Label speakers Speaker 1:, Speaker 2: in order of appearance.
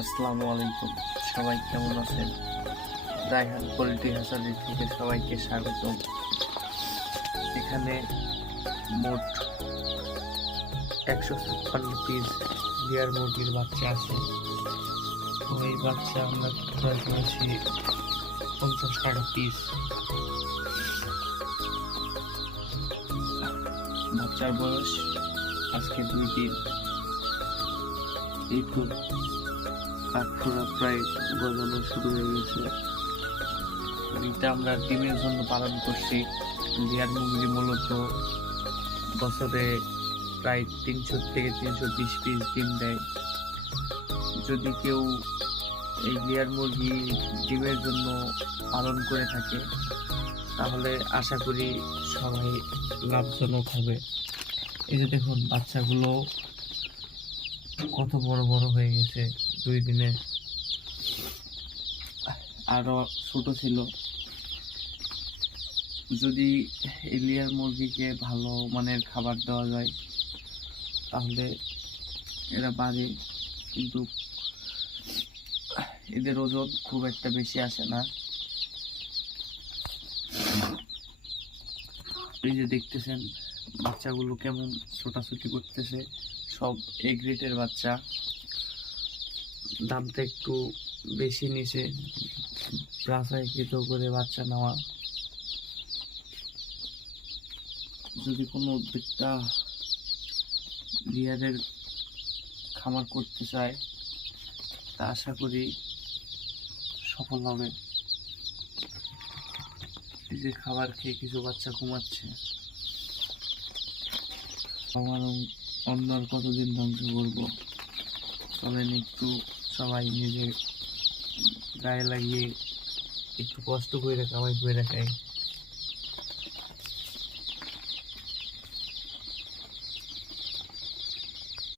Speaker 1: আসসালামু আলাইকুম। সবাই কেমন আছেন? রায়হান পোল্ট্রি হাসানের থেকে সবাইকে স্বাগত এখানে মোট একশো ছাপ্পান্ন পিস বিয়ার মুরগির বাচ্চা আছে। তো এই বাচ্চা আমরা ক্রয় করেছি পঞ্চাশ টাকা পিস বাচ্চার বয়স আজকে দুই দিন। এই তো কাঠফোড়া প্রায় গজানো শুরু হয়ে গেছে এটা আমরা ডিমের জন্য পালন করছি। লেয়ার মুরগি মূলত বছরে প্রায় তিনশো থেকে তিনশো বিশ পিস ডিম দেয়। যদি কেউ এই লেয়ার মুরগি ডিমের জন্য পালন করে থাকে, তাহলে আশা করি সবাই লাভজনক হবে। এই যে দেখুন, বাচ্চাগুলো কত বড় বড় হয়ে গেছে। দুই দিনে। আরও ছোট ছিল। যদি এলিয়ার মুরগিকে ভালো মানের খাবার দেওয়া যায়, তাহলে এরা বাড়ে। কিন্তু এদের ওজন খুব একটা বেশি আসে না। এই যে দেখতেছেন, বাচ্চাগুলো কেমন ছোটাছুটি করতেছে। সব এ গ্রেডের বাচ্চা। দামটা একটু বেশি নিচে প্রাসায়কৃত করে বাচ্চা নেওয়া। যদি কোনো উদ্যোক্তা বিয়ারের খামার করতে চায়, তা আশা করি সফল হবে। যে খাবার খেয়ে কিছু বাচ্চা ঘুমাচ্ছে। আমার অন্য আর কতদিন ধ্বংস করব? চলেন একটু সবাই নিজের গায়ে লাগিয়ে একটু কষ্ট করে কামাই করে খাই